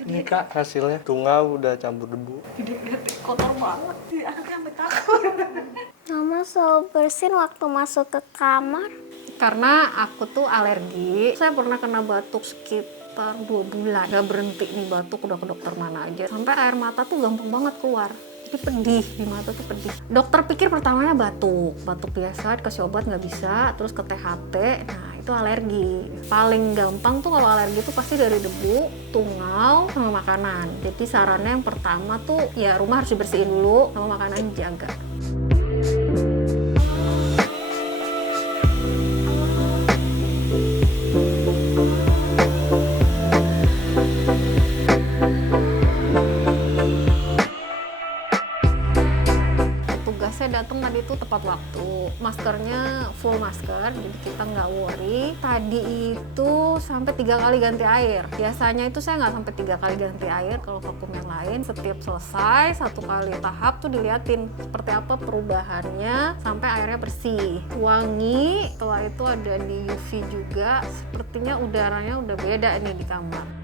Ini Kak hasilnya tungau udah campur debu. Kotor banget sih, anaknya sampai takut. Mama selalu bersin waktu masuk ke kamar. Karena aku tuh alergi, saya pernah kena batuk sekitar 2 bulan. Gak berhenti nih batuk, udah ke dokter mana aja. Sampai air mata tuh gampang banget keluar. Jadi pedih, di mata tuh pedih. Dokter pikir pertamanya batuk biasa, dikasih obat nggak bisa, terus ke THT, nah itu alergi. Paling gampang tuh kalau alergi tuh pasti dari debu, tungau, sama makanan. Jadi sarannya yang pertama tuh ya rumah harus dibersihin dulu, sama makanan dijaga. Saya datang tadi itu tepat waktu, maskernya full masker, jadi kita nggak worry. Tadi itu sampai 3 kali ganti air. Biasanya itu saya nggak sampai 3 kali ganti air kalau vakum yang lain. Setiap selesai 1 kali tahap tuh diliatin seperti apa perubahannya sampai airnya bersih, wangi. Setelah itu ada di UV juga, sepertinya udaranya udah beda nih di kamar.